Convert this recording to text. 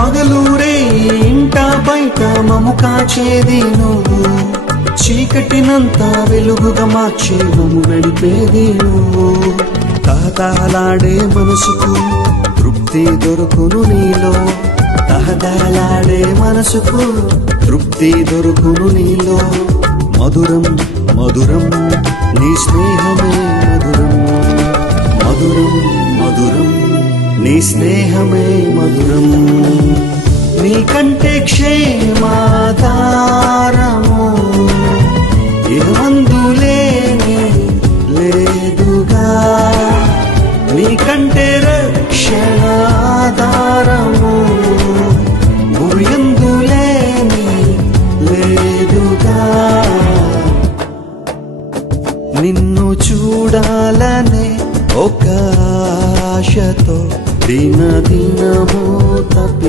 పగలూరే ఇంట బయట మము కాచేది నువ్వు, చీకటినంతా వెలుగుగా మార్చే మము నడిపేది నువ్వు. తహతహలాడే మనసుకు తృప్తి దొరుకును నీలో, తహతహలాడే మనసుకు తృప్తి దొరుకును నీలో. మధురం మధురం నీ స్నేహమే మధురం, మధురం మధురం నీ స్నేహమే మధురం. నీకంటే క్షేమ